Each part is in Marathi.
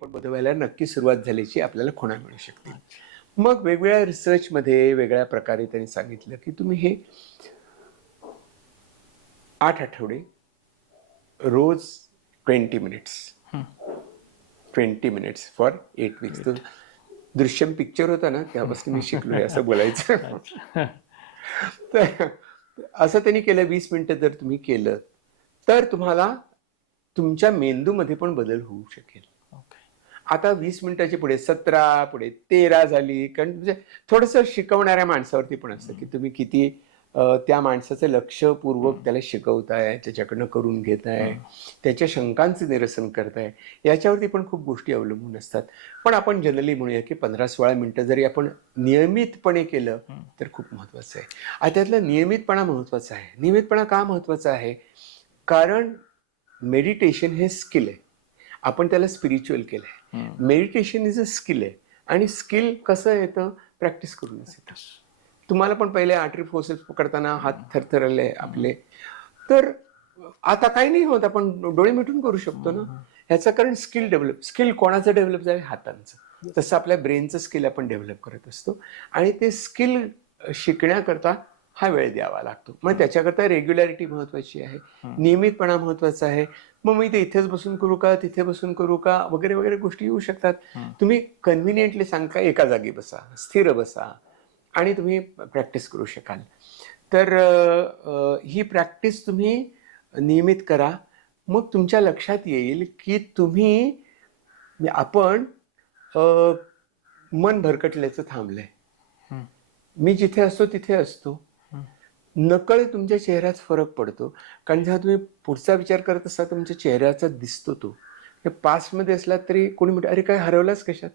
पण बदलायला नक्की सुरुवात झाल्याची आपल्याला खुणा मिळू शकते. मग वेगवेगळ्या रिसर्चमध्ये वेगळ्या प्रकारे त्यांनी सांगितलं की तुम्ही हे 8 आठवडे रोज 20 मिनिट्स 20 मिनिट्स फॉर 8 वीक्स. तो दृश्यम पिक्चर होता ना, त्यापासून मी शिकलो हे असं बोलायचं. तर असं त्यांनी केलं. 20 मिनिटं जर तुम्ही केलं तर तुम्हाला तुमच्या मेंदूमध्ये पण बदल होऊ शकेल. आता 20 मिनिटाची पुढे 17, पुढे 13 झाली. कारण म्हणजे थोडंसं शिकवणाऱ्या माणसावरती पण असतं की तुम्ही किती त्या माणसाचं लक्षपूर्वक त्याला शिकवताय, त्याच्याकडनं करून घेताय, त्याच्या शंकांचं निरसन करताय, याच्यावरती पण खूप गोष्टी अवलंबून असतात. पण आपण जनरली म्हणूया की 15-16 मिनिटं जरी आपण नियमितपणे केलं तर खूप महत्त्वाचं आहे. आणि त्यातलं नियमितपणा महत्त्वाचा आहे. नियमितपणा का महत्त्वाचा आहे? कारण मेडिटेशन हे स्किल आहे. आपण त्याला स्पिरिच्युअल केलं आहे. मेडिटेशन इज अ स्किल आहे. आणि स्किल कसं येतं? प्रॅक्टिस करूनच येतं. तुम्हाला पण पहिले आर्टरी फोर्सेस पकडताना हात थरथरले आपले. तर आता काही नाही होत, आपण डोळे मिटून करू शकतो ना. ह्याचं कारण स्किल डेव्हलप. स्किल कोणाचं डेव्हलप झालं? हातांचं. तसं आपल्या ब्रेनचं स्किल आपण डेव्हलप करत असतो. आणि ते स्किल शिकण्याकरता हा वेळ द्यावा लागतो. मग त्याच्याकरता रेग्युलॅरिटी महत्वाची आहे, नियमितपणा महत्वाचा आहे. मग मी ते इथेच बसून करू का, तिथे बसून करू का, वगैरे वगैरे गोष्टी येऊ शकतात. तुम्ही कन्व्हिनियंटली सांगा एका जागी बसा, स्थिर बसा आणि तुम्ही प्रॅक्टिस करू शकाल. तर ही प्रॅक्टिस तुम्ही नियमित करा. मग तुमच्या लक्षात येईल की तुम्ही आपण मन भरकटल्याचं थांबलंय. मी जिथे असतो तिथे असतो. नकळत तुमच्या चेहऱ्यात फरक पडतो. कारण जेव्हा तुम्ही पुढचा विचार करत असता तुमच्या चेहऱ्याचा दिसतो तो. पास्टमध्ये असला तरी कोणी म्हणतो अरे काय हरवलास कशात?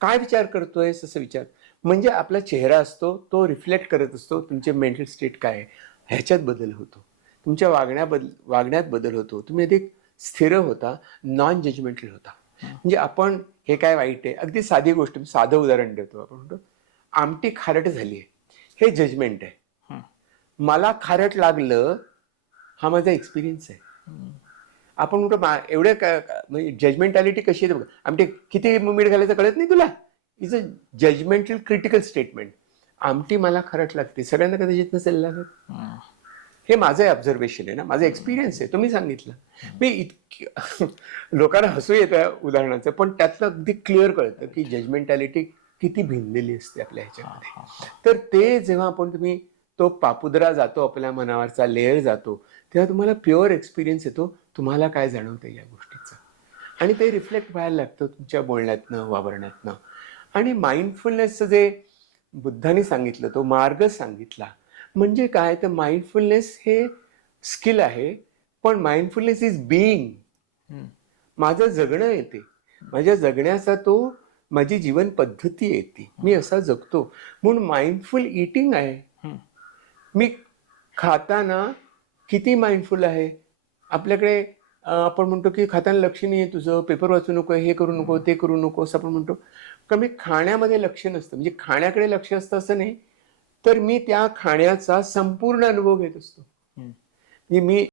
काय विचार करतोयस असं विचार. म्हणजे आपला चेहरा असतो तो रिफ्लेक्ट करत असतो तुमचे मेंटल स्टेट काय आहे. ह्याच्यात बदल होतो. तुमच्या वागण्यात बदल होतो. तुम्ही अधिक स्थिर होता, नॉन जजमेंटल होता. म्हणजे आपण हे काय वाईट आहे, अगदी साधी गोष्ट, साधं उदाहरण देतो. आपण म्हणतो आमटी खारट झाली आहे, हे जजमेंट आहे. मला खारट लागलं हा माझा एक्सपिरियन्स आहे. आपण म्हणतो एवढं जजमेंटॅलिटी कशी आहे आमटी किती मीठ घालायचं कळत नाही तुला. Is a judgmental critical statement. आमटी मला खारट लागते, सगळ्यांना कदाचित नसेल लागत. हे माझं ऑब्झर्वेशन आहे ना, माझा एक्सपिरियन्स आहे. तुम्ही सांगितलं. मी लोकांना हसू येतं उदाहरणाचं, पण त्यातलं अगदी क्लिअर कळतं की जजमेंटॅलिटी किती भिनलेली असते आपल्या ह्याच्यामध्ये. तर ते जेव्हा तुम्ही तो पापुद्रा जातो, आपल्या मनावरचा लेअर जातो, तेव्हा तुम्हाला प्युअर एक्सपिरियन्स येतो. तुम्हाला काय जाणवतं या गोष्टीचं, आणि ते रिफ्लेक्ट व्हायला लागतं तुमच्या बोलण्यातनं, वावरण्यातनं. आणि माइंडफुलनेसचं जे बुद्धाने सांगितलं, तो मार्ग सांगितला म्हणजे काय, तर माइंडफुलनेस हे स्किल आहे. पण माइंडफुलनेस इज बीइंग. माझं जगणं येते, माझ्या जगण्याचा तो माझी जीवन पद्धती येते, मी असा जगतो. म्हणून माइंडफुल ईटिंग आहे. मी खाताना किती माइंडफुल आहे. आपल्याकडे आपण म्हणतो की खाताना लक्ष नाही आहे तुझं, पेपर वाचू नको, हे करू नको, ते करू नको असं आपण म्हणतो. कारण मी खाण्यामध्ये लक्ष नसतं, म्हणजे खाण्याकडे लक्ष असतं असं नाही, तर मी त्या खाण्याचा संपूर्ण अनुभव घेत असतो. मी